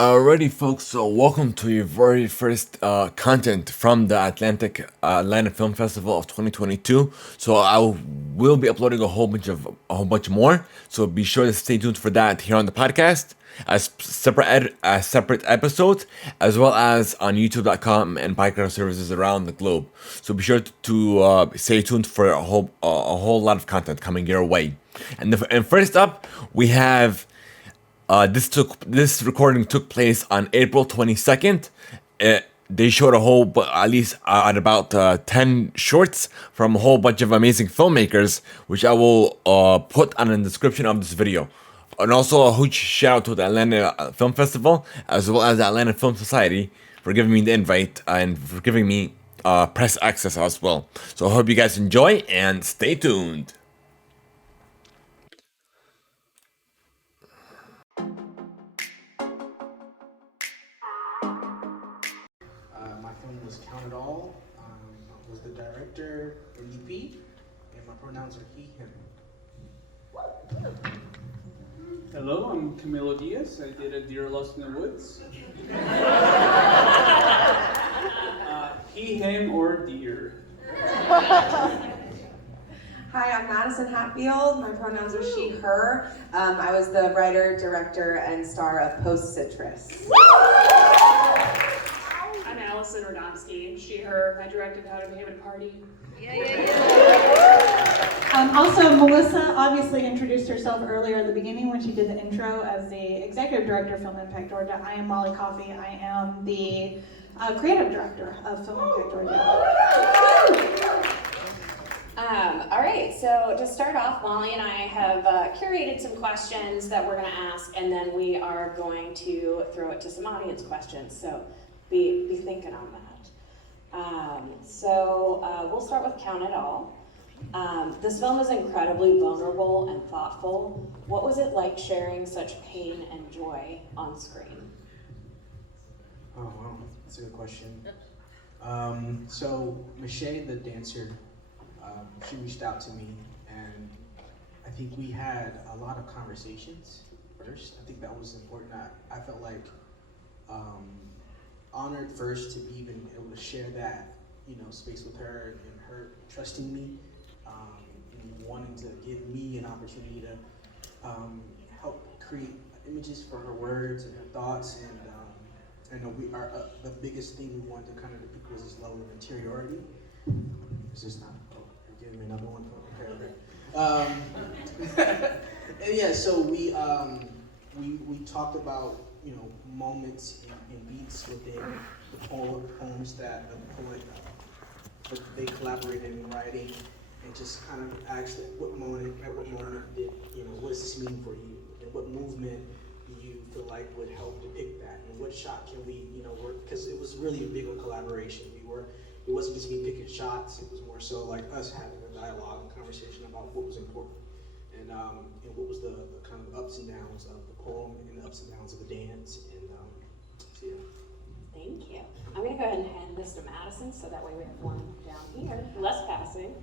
Alrighty, folks. So, welcome to your very first content from the Atlanta Film Festival of 2022. So, will be uploading a whole bunch more. So, be sure to stay tuned for that here on the podcast as separate episodes, as well as on YouTube.com and podcast services around the globe. So, be sure to stay tuned for a whole lot of content coming your way. And first up, we have. This recording took place on April 22nd. They showed at least at about 10 shorts from a whole bunch of amazing filmmakers, which I will put on the description of this video. And also a huge shout out to the Atlanta Film Festival, as well as the Atlanta Film Society, for giving me the invite and for giving me press access as well. So I hope you guys enjoy and stay tuned. My film was Count It All. I was the director and EP, and my pronouns are he, him. Hello, I'm Camilo Diaz. I did A Deer Lost in the Woods. He, him, or deer. Hi, I'm Madison Hatfield. My pronouns are she, her. I was the writer, director, and star of Post Citrus. I'm Allison Radomski, she, her. I directed How to Behave at a Party. Also, Melissa obviously introduced herself earlier at the beginning when she did the intro as the Executive Director of Film Impact Georgia. I am Molly Coffey. I am the Creative Director of Film Impact Georgia. All right, so to start off, Molly and I have curated some questions that we're going to ask, and then we are going to throw it to some audience questions, so be thinking on that. We'll start with Count It All. This film is incredibly vulnerable and thoughtful. What was it like sharing such pain and joy on screen? Oh, wow, that's a good question. So Michelle, the dancer, she reached out to me, and I think we had a lot of conversations first. I think that was important. I felt like honored first to be even able to share that, space with her and her trusting me, and wanting to give me an opportunity to help create images for her words and her thoughts. And I know the biggest thing we wanted to kind of depict was this level of interiority. It's just not. Give me another one. Okay. And yeah, so we talked about moments and beats within the poems that the poet they collaborated in writing, and just kind of asked at what moment did what does this mean for you, and what movement do you feel like would help depict that, and what shot can we work, because it was really a big on collaboration. It wasn't just me picking shots, it was more so like us having a dialogue and conversation about what was important, and what was the kind of ups and downs of the poem and the ups and downs of the dance, and so yeah. Thank you. I'm going to go ahead and hand this to Madison, so that way we have one down here, less passing.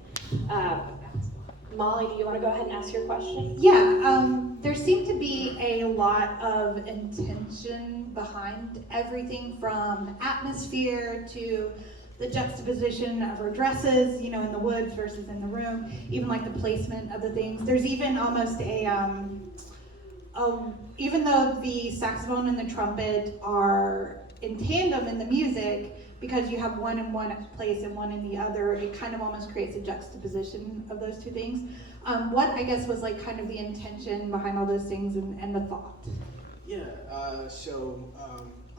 Molly, do you want to go ahead and ask your question? Yeah, there seemed to be a lot of intention behind everything from atmosphere to the juxtaposition of her dresses, in the woods versus in the room, even like the placement of the things. There's even almost even though the saxophone and the trumpet are in tandem in the music, because you have one in one place and one in the other, it kind of almost creates a juxtaposition of those two things. What, I guess, was like kind of the intention behind all those things and the thought? Yeah, I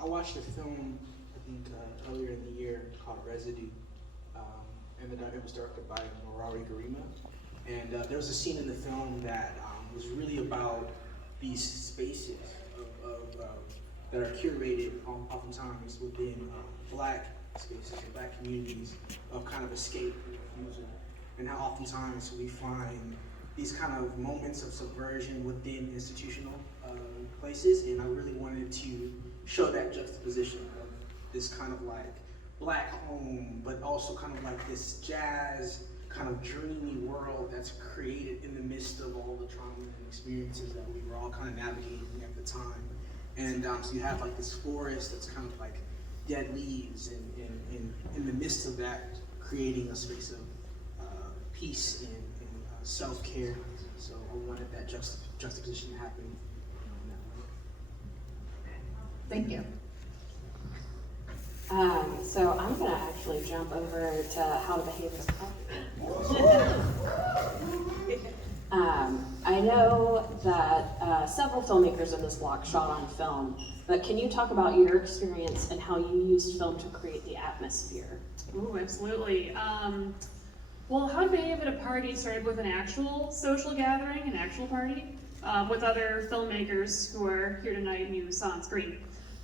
watched a film, I think, earlier in the year called Residue, and it was directed by Morari Garima. And there was a scene in the film that was really about these spaces that are curated oftentimes within Black spaces, Black communities, of kind of escape and confusion, and how oftentimes we find these kind of moments of subversion within institutional places. And I really wanted to show that juxtaposition of this kind of like Black home, but also kind of like this jazz kind of dreamy world that's created in the midst of all the trauma and experiences that we were all kind of navigating at the time. And so you have like this forest that's kind of like dead leaves, and in the midst of that, creating a space of peace and self-care. So I wanted that juxtaposition to happen in that way. Thank you. So I'm gonna actually jump over to how to behave as a I know that several filmmakers in this block shot on film, but can you talk about your experience and how you used film to create the atmosphere? Ooh, absolutely. Well, How to Behave at a Party started with an actual social gathering, an actual party, with other filmmakers who are here tonight and you saw on screen.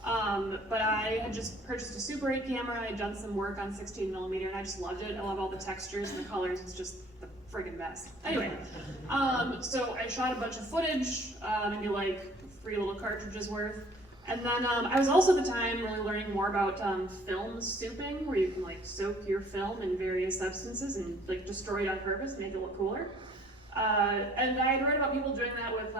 But I had just purchased a Super 8 camera. I had done some work on 16mm, and I just loved it. I love all the textures and the colors. It's just the friggin' best. Anyway, so I shot a bunch of footage, maybe like 3 little cartridges worth. And then I was also at the time really learning more about film souping, where you can like soak your film in various substances and like destroy it on purpose, make it look cooler. And I had read about people doing that with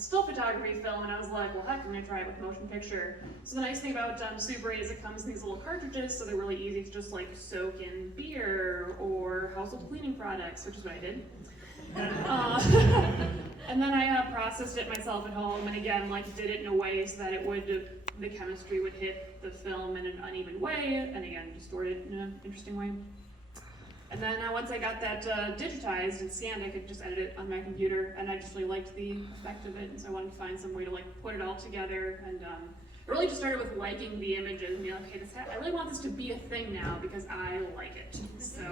still photography film, and I was like, well, heck, I'm gonna try it with motion picture. So the nice thing about Super 8 is it comes in these little cartridges, so they're really easy to just like soak in beer or household cleaning products, which is what I did. And then I processed it myself at home, and again, like did it in a way so that it would, the chemistry would hit the film in an uneven way, and again, distort it in an interesting way. And then once I got that digitized and scanned, I could just edit it on my computer, and I just really liked the effect of it, and so I wanted to find some way to like put it all together. And it really just started with liking the images and being like, hey, I really want this to be a thing now because I like it. So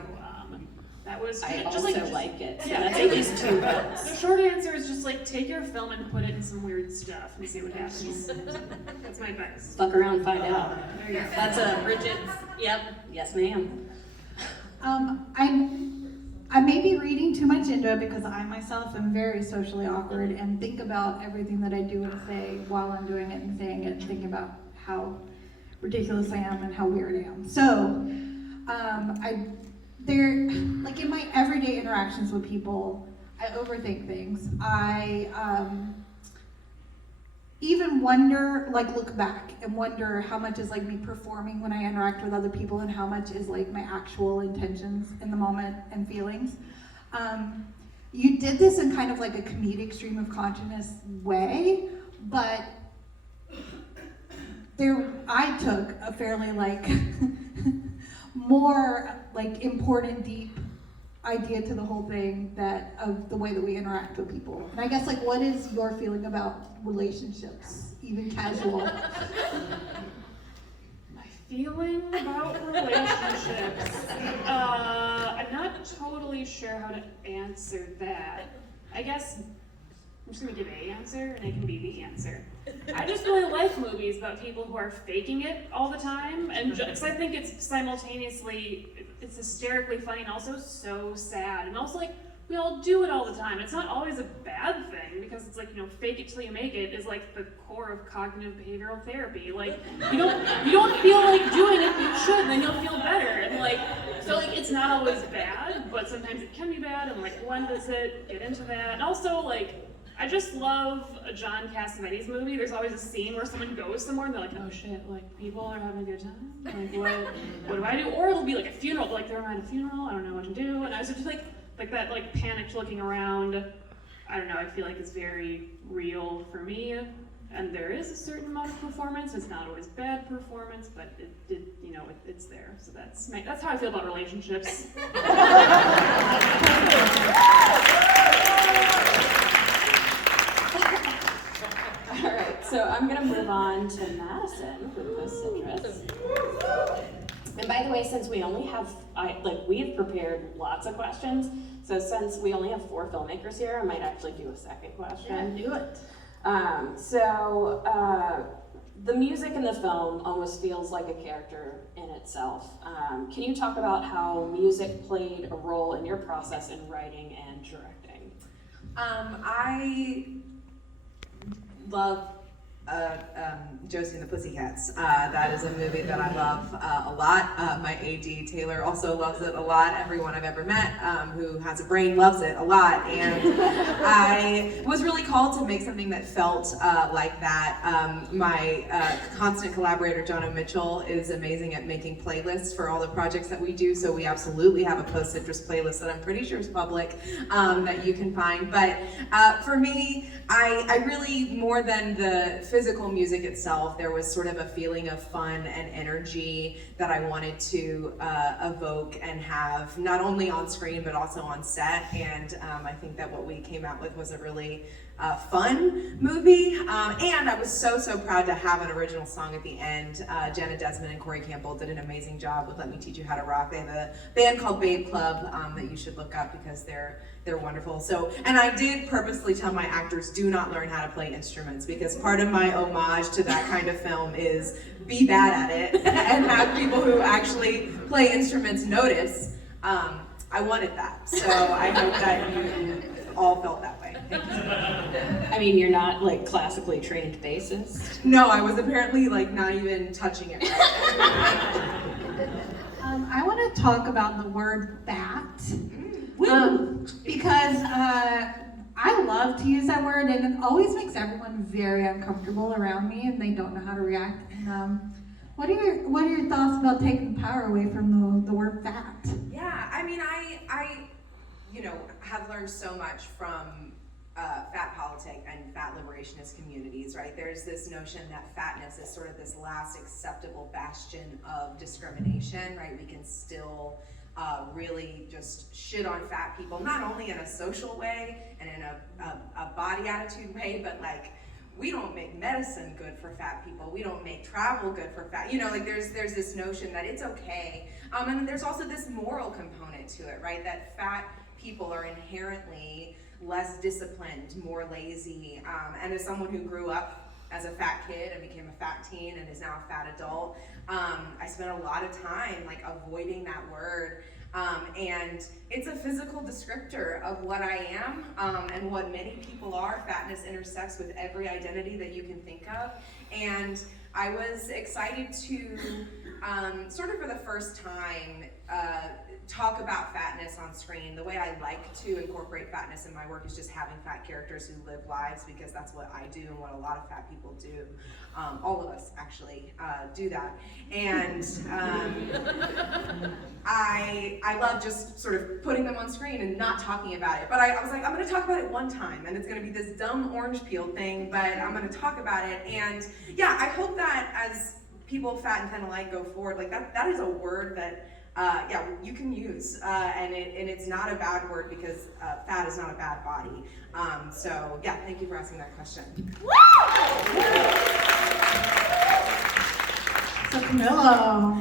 that was I just also like it. So yeah, that's at least 2 votes. The short answer is just like take your film and put it in some weird stuff and see what happens. That's my advice. Fuck around, find out. There you go. That's a Bridget's. Yep. Yes, ma'am. I may be reading too much into it because I myself am very socially awkward and think about everything that I do and say while I'm doing it and saying it, and thinking about how ridiculous I am and how weird I am. So, like in my everyday interactions with people, I overthink things. I even wonder, like look back and wonder how much is like me performing when I interact with other people and how much is like my actual intentions in the moment and feelings. You did this in kind of like a comedic stream of consciousness way, but I took a fairly like more like important, deep idea to the whole thing that of the way that we interact with people. And I guess like what is your feeling about relationships, even casual? My feeling about relationships. I'm not totally sure how to answer that. I guess I'm just gonna give a answer and it can be the answer. I just really like movies about people who are faking it all the time, and because I think it's simultaneously, it's hysterically funny and also so sad, and also like we all do it all the time. It's not always a bad thing because it's like, you know, fake it till you make it is like the core of cognitive behavioral therapy. Like you don't feel like doing it, but you should, then you'll feel better. And like so like it's not always bad, but sometimes it can be bad. And like when does it get into that? And also like I just love a John Cassavetes movie. There's always a scene where someone goes somewhere and they're like, oh shit, like people are having a good time. Like what do I do? Or it'll be like a funeral, like they're at a funeral, I don't know what to do. And I was just like that like panicked looking around. I don't know, I feel like it's very real for me. And there is a certain amount of performance. It's not always bad performance, but it's there. So that's how I feel about relationships. Alright, so I'm gonna move on to Madison from Post Citrus. And by the way, since we only have, we've prepared lots of questions, so since we only have 4 filmmakers here, I might actually do a second question. Yeah, do it. The music in the film almost feels like a character in itself. Can you talk about how music played a role in your process in writing and directing? I love Josie and the Pussycats. That is a movie that I love a lot. My AD Taylor also loves it a lot. Everyone I've ever met who has a brain loves it a lot. And I was really called to make something that felt like that. My constant collaborator, John O'Mitchell, is amazing at making playlists for all the projects that we do. So we absolutely have a post-citrus playlist that I'm pretty sure is public that you can find. But for me, I really, more than the physical music itself, there was sort of a feeling of fun and energy that I wanted to evoke and have, not only on screen but also on set. And I think that what we came out with was a really fun movie. And I was so proud to have an original song at the end. Jenna Desmond and Corey Campbell did an amazing job with Let Me Teach You How to Rock. They have a band called Babe Club that you should look up because they're wonderful. So, and I did purposely tell my actors, do not learn how to play instruments, because part of my homage to that kind of film is be bad at it and have people who actually play instruments notice. I wanted that, so I hope that you all felt that way. Thank you. I mean, you're not like classically trained bassist. No, I was apparently like not even touching it. I want to talk about the word fat. Because I love to use that word, and it always makes everyone very uncomfortable around me, and they don't know how to react. And what are your thoughts about taking power away from the word fat? Yeah, I mean, I have learned so much from fat politic and fat liberationist communities, right? There's this notion that fatness is sort of this last acceptable bastion of discrimination, right? We can still really just shit on fat people, not only in a social way and in a body attitude way, but like, we don't make medicine good for fat people. We don't make travel good for fat. Like there's this notion that it's okay. And then there's also this moral component to it, right? That fat people are inherently less disciplined, more lazy. And as someone who grew up as a fat kid and became a fat teen and is now a fat adult, I spent a lot of time like avoiding that word. And it's a physical descriptor of what I am and what many people are. Fatness intersects with every identity that you can think of. And I was excited to sort of for the first time talk about fatness on screen. The way I like to incorporate fatness in my work is just having fat characters who live lives, because that's what I do and what a lot of fat people do. All of us actually do that. And I love just sort of putting them on screen and not talking about it. But I was like, I'm gonna talk about it one time, and it's gonna be this dumb orange peel thing, but I'm gonna talk about it. And yeah, I hope that as people fat and thin alike go forward, like that is a word that you can use, and it's not a bad word, because fat is not a bad body. So yeah, thank you for asking that question. So Camilo,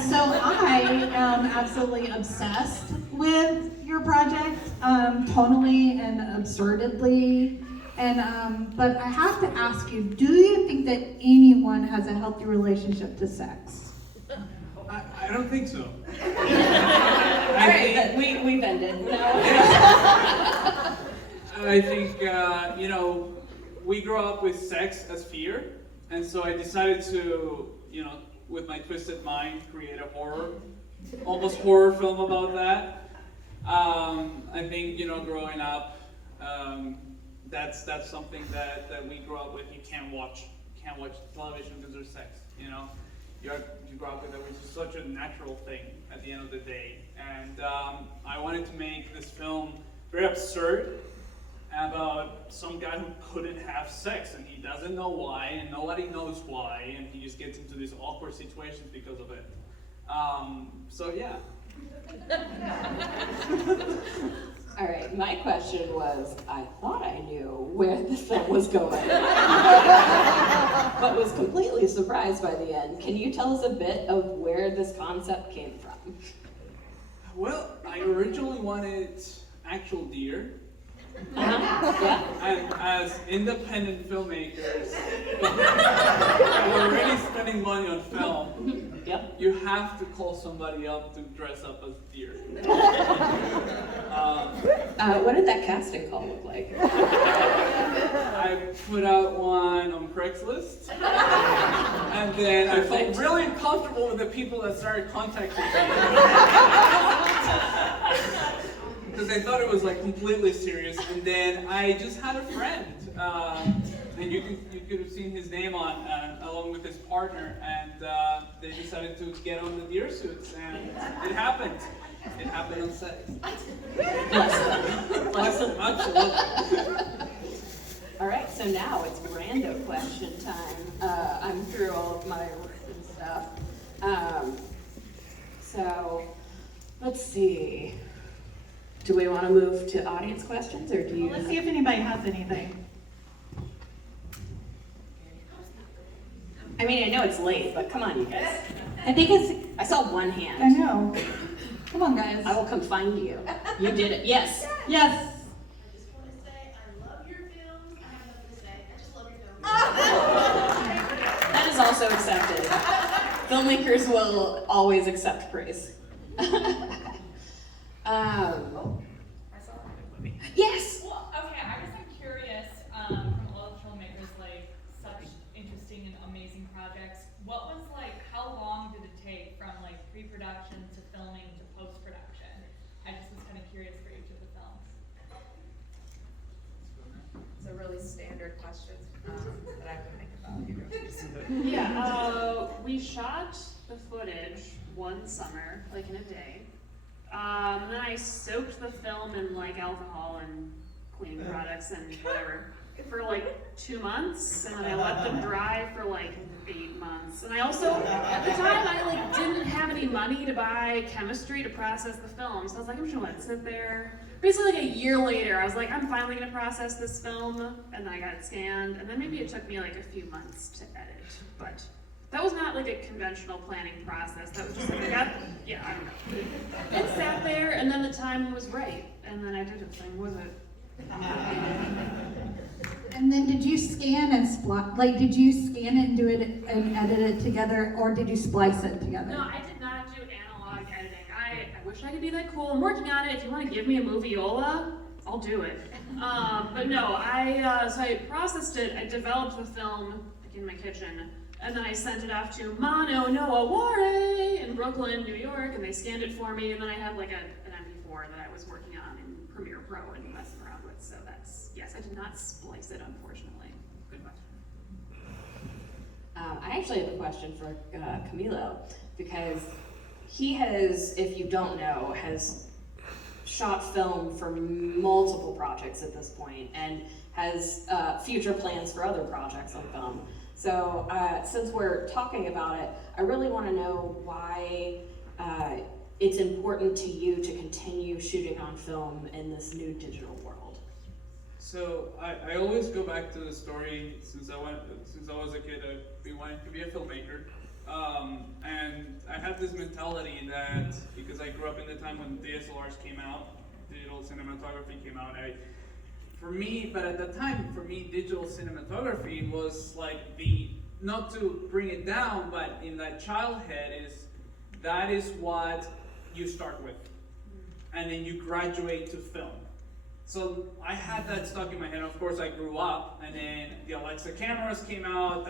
so I am absolutely obsessed with your project, tonally and absurdly. And but I have to ask you, do you think that anyone has a healthy relationship to sex? I don't think so. All right, we've ended. No. I think, we grow up with sex as fear, and so I decided to, with my twisted mind, create a almost horror film about that. I think, growing up, that's something that we grow up with. You can't watch television because there's sex, You grow up with it, which is such a natural thing at the end of the day. And I wanted to make this film very absurd about some guy who couldn't have sex, and he doesn't know why, and nobody knows why, and he just gets into these awkward situations because of it. So yeah. All right, my question was, I thought I knew where the film was going, but was completely surprised by the end. Can you tell us a bit of where this concept came from? Well, I originally wanted actual deer. Yeah. And as independent filmmakers, we're already spending money on film. Yep. You have to call somebody up to dress up as deer. What did that casting call look like? I put out one on Craigslist, and then I felt really uncomfortable with the people that started contacting me. Because they thought it was like completely serious, and then I just had a friend, and you could have seen his name on along with his partner, and they decided to get on the deer suits, and it happened. It happened on set. Absolutely. All right, so now it's rando question time. I'm through all of my written stuff. So let's see. Do we want to move to audience questions, or do you? Let's see if anybody has anything. I mean, I know it's late, but come on, you guys. I think it's, I saw one hand. I know. Come on, guys. I will come find you. You did it. Yes. Yes. I just want to say I love your films. I have nothing to say. I just love your films. That is also accepted. Filmmakers will always accept praise. Yes. Well, okay, I guess I'm curious, from all the filmmakers, like, such interesting and amazing projects, what was like, how long did it take from like pre-production to filming to post-production? I just was kind of curious for each of the films. It's a really standard question that I can think about. Yeah, we shot the footage one summer, like in a day. And then I soaked the film in like alcohol and cleaning products and whatever for like 2 months, and then I let them dry for like 8 months. And I also, at the time, I like didn't have any money to buy chemistry to process the film, so I was like, I'm just gonna let it sit there. Basically, like a year later, I was like, I'm finally gonna process this film, and then I got it scanned, and then maybe it took me like a few months to edit, but that was not like a conventional planning process. That was just like, I don't know. It sat there, and then the time was right, and then I did a thing with it. And then did you scan and did you scan it and do it and edit it together, or did you splice it together? No, I did not do analog editing. I wish I could be that cool. I'm working on it. If you want to give me a movieola, I'll do it. But no, so I processed it. I developed the film like in my kitchen, and then I sent it off to Mano Noah Ware in Brooklyn, New York, and they scanned it for me. And then I had like an MP4 that I was working on in Premiere Pro and messing around with. So that's, yes, I did not splice it, unfortunately. Good question. I actually have a question for Camilo, because he has, if you don't know, has shot film for multiple projects at this point and has future plans for other projects on film. So since we're talking about it, I really want to know why it's important to you to continue shooting on film in this new digital world. So I always go back to the story since I was a kid. I've been wanting to be a filmmaker, and I had this mentality that because I grew up in the time when DSLRs came out, digital cinematography came out. But at the time, for me, digital cinematography was like not to bring it down, but in that childhood that is what you start with, and then you graduate to film. So I had that stuck in my head. Of course, I grew up, and then the Alexa cameras came out,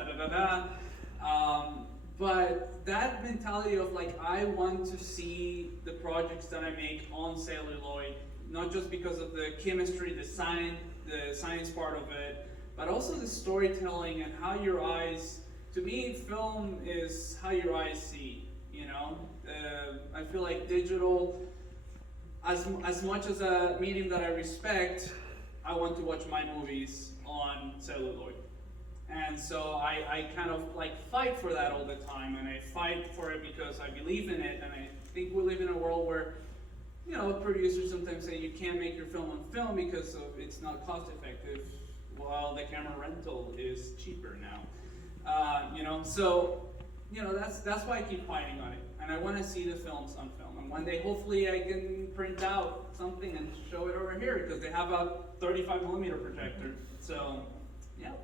but that mentality of like, I want to see the projects that I make on celluloid, not just because of the chemistry, the science part of it, but also the storytelling and how your eyes, to me, film is how your eyes see, you know? I feel like digital, as much as a medium that I respect, I want to watch my movies on celluloid. And so I kind of like fight for that all the time, and I fight for it because I believe in it, and I think we live in a world where, you know, producers sometimes say you can't make your film on film because it's not cost effective, while the camera rental is cheaper now. You know, so, you know, that's why I keep fighting on it, and I want to see the films on film. And one day, hopefully, I can print out something and show it over here because they have a 35mm projector. So, yeah. All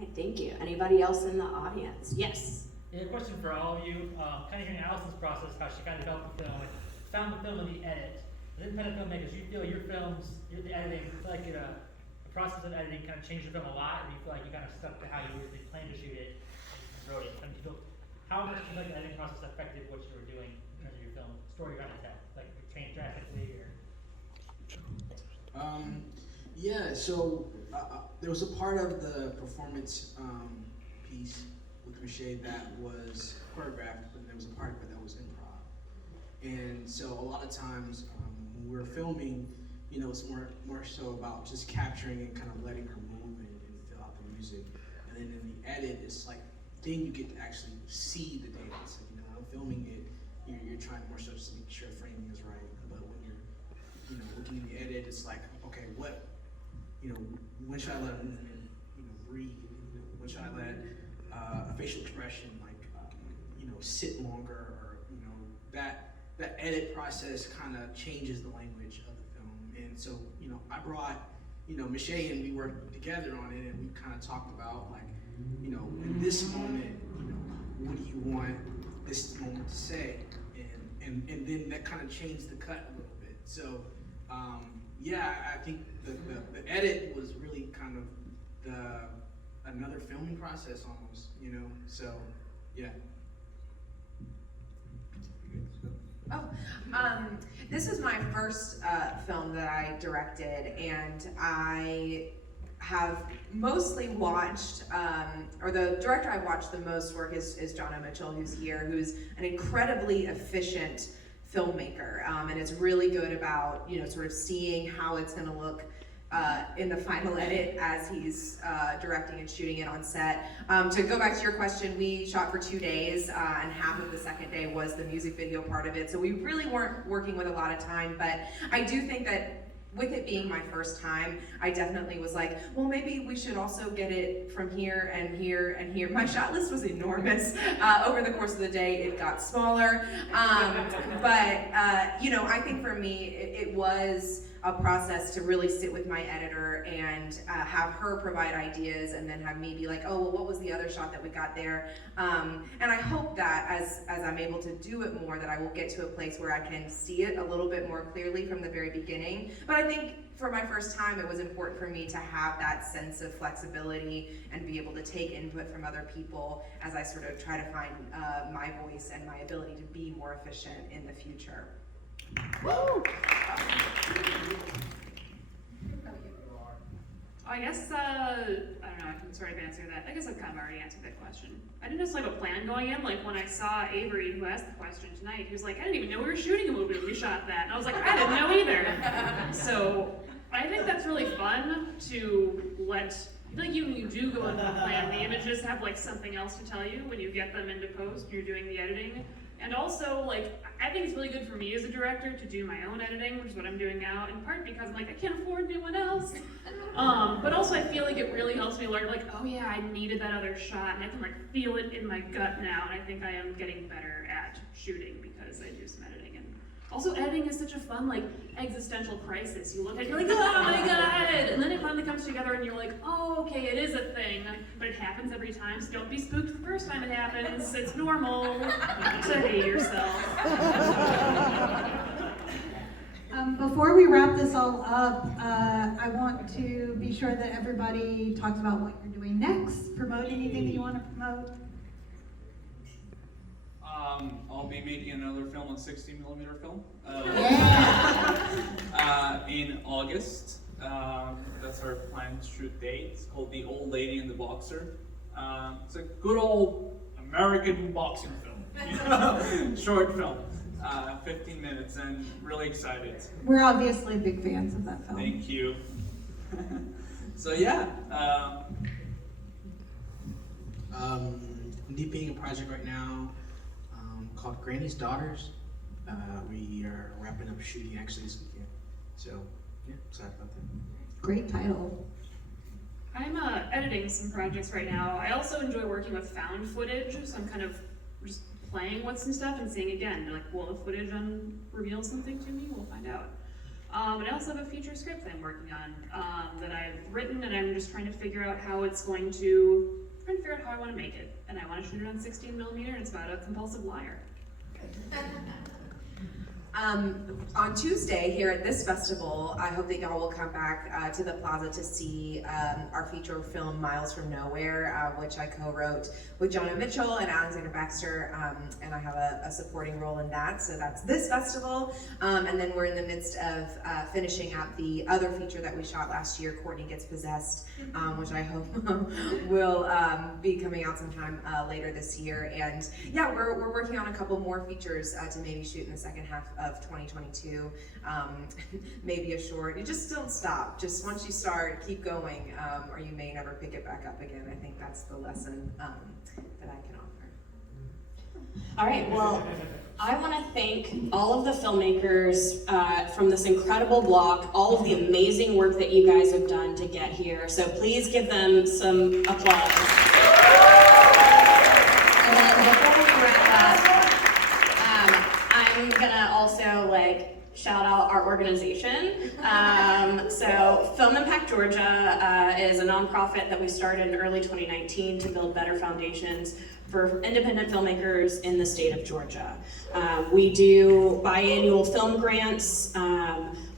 right, thank you. Anybody else in the audience? Yes. Yeah, a question for all of you. Kind of hearing Allison's process, how she kind of developed the film, found the film in the edit. as independent filmmakers, you feel your films, the editing, you feel like the process of editing kind of changed the film a lot, and you feel like you kind of stuck to how you originally planned to shoot it and wrote it. I mean, how much do you feel like the editing process affected what you were doing in terms of your film story you're trying to tell? Like, it changed drastically, or? Yeah, so there was a part of the performance piece with Michelle that was choreographed, but there was a part of it that was improv. And so a lot of times when we were filming, you know, it's more so about just capturing and kind of letting her move and fill out the music. And then in the edit, it's like, then you get to actually see the dance. You know, when I'm filming it, you're trying more so just to make sure framing is right. But when you're, you know, looking in the edit, it's like, okay, what, you know, when should I let a movement, you know, breathe? You know, when should I let a facial expression, like, you know, sit longer, or, you know, that edit process kind of changes the language of the film. And so, you know, I brought, you know, Michelle, and we worked together on it, and we kind of talked about, like, you know, in this moment, you know, what do you want this moment to say? And then that kind of changed the cut a little bit. So, yeah, I think the edit was really kind of another filming process almost, you know, so, yeah. This was my first film that I directed, and I have mostly watched, or the director I've watched the most work is John O. Mitchell, who's here, who's an incredibly efficient filmmaker, and it's really good about, you know, sort of seeing how it's going to look in the final edit as he's directing and shooting it on set. To go back to your question, we shot for 2 days, and half of the second day was the music video part of it, so we really weren't working with a lot of time, but I do think that with it being my first time, I definitely was like, well, maybe we should also get it from here and here and here. My shot list was enormous. Over the course of the day, it got smaller. But you know, I think for me, it was a process to really sit with my editor and have her provide ideas, and then have me be like, oh, well, what was the other shot that we got there? And I hope that as I'm able to do it more, that I will get to a place where I can see it a little bit more clearly from the very beginning. But I think for my first time, it was important for me to have that sense of flexibility and be able to take input from other people as I sort of try to find my voice and my ability to be more efficient in the future. Woo! I guess, I don't know, I can sort of answer that. I guess I've kind of already answered that question. I didn't just have a plan going in. Like, when I saw Avery, who asked the question tonight, he was like, I didn't even know we were shooting a movie when we shot that. And I was like, I didn't know either. So I think that's really fun to let, I feel like when you do go into the plan, the images have like something else to tell you when you get them into post, you're doing the editing. And also, like, I think it's really good for me as a director to do my own editing, which is what I'm doing now, in part because I'm like, I can't afford anyone else. But also I feel like it really helps me learn, like, oh yeah, I needed that other shot, and I can like feel it in my gut now, and I think I am getting better at shooting because I do some editing. And also, editing is such a fun, like, existential crisis. You look at it, you're like, oh my god! And then it finally comes together and you're like, oh, okay, it is a thing, but it happens every time, so don't be spooked the first time it happens. It's normal to hate yourself. Before we wrap this all up, I want to be sure that everybody talks about what you're doing next. Promote anything that you want to promote. I'll be making another film, a 16mm film, Yeah. in August. That's our planned shoot date. It's called The Old Lady and the Boxer. It's a good old American boxing film, you know? Short film, 15 minutes, and really excited. We're obviously big fans of that film. Thank you. So yeah. I'm DPing a project right now called Granny's Daughters. We are wrapping up shooting actually this weekend. So, yeah, excited about that. Great title. I'm editing some projects right now. I also enjoy working with found footage, so I'm kind of just playing with some stuff and seeing again, like, will the footage reveal something to me? We'll find out. And I also have a feature script I'm working on that I've written, and I'm just trying to figure out how it's going to, figure out how I want to make it. And I want to shoot it on 16mm, and it's about a compulsive liar. On Tuesday here at this festival, I hope that y'all will come back to the plaza to see our feature film Miles from Nowhere, which I co-wrote with Jonah Mitchell and Alexander Baxter, and I have a supporting role in that. So that's this festival, and then we're in the midst of finishing up the other feature that we shot last year, Courtney Gets Possessed, which I hope will be coming out sometime later this year. And yeah, we're working on a couple more features to maybe shoot in the second half of 2022, maybe a short. You just don't stop. Just once you start, keep going, or you may never pick it back up again. I think that's the lesson that I can offer. All right, well, I want to thank all of the filmmakers from this incredible block, all of the amazing work that you guys have done to get here. So please give them some applause. And then before we wrap up, I'm gonna also shout out our organization. So Film Impact Georgia is a nonprofit that we started in early 2019 to build better foundations for independent filmmakers in the state of Georgia. We do biannual film grants,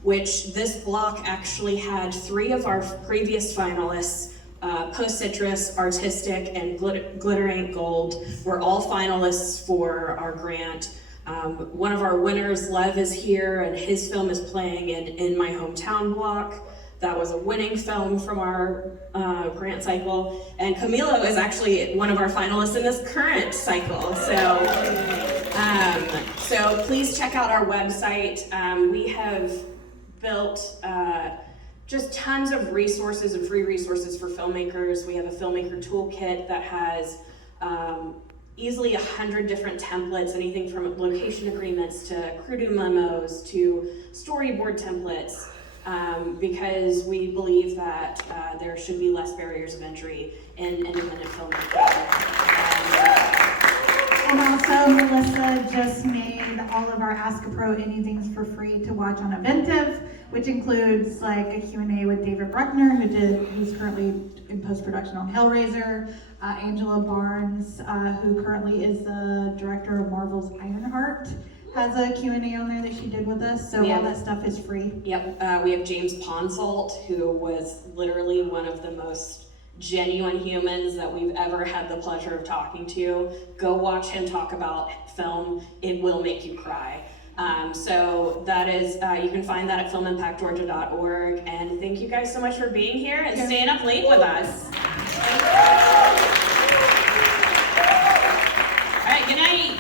which this block actually had 3 of our previous finalists, Post Citrus, Artistic, and Glitter Ain't Gold, were all finalists for our grant. One of our winners, Lev, is here, and his film is playing in my hometown block. That was a winning film from our grant cycle. And Camilo is actually one of our finalists in this current cycle. So please check out our website. We have built just tons of resources and free resources for filmmakers. We have a filmmaker toolkit that has easily 100 different templates, anything from location agreements to crew memos to storyboard templates, because we believe that there should be less barriers of entry in independent filmmaking. And also, Melissa just made all of our Ask a Pro Anythings for free to watch on Eventive, which includes a Q&A with David Bruckner, who's currently in post-production on Hellraiser, Angela Barnes, who currently is the director of Marvel's Ironheart, has a Q&A on there that she did with us, so all that stuff is free. Yep, we have James Ponsalt, who was literally one of the most genuine humans that we've ever had the pleasure of talking to. Go watch him talk about film. It will make you cry. So that is, you can find that at filmimpactgeorgia.org. And thank you guys so much for being here and staying up late with us. All right, good night.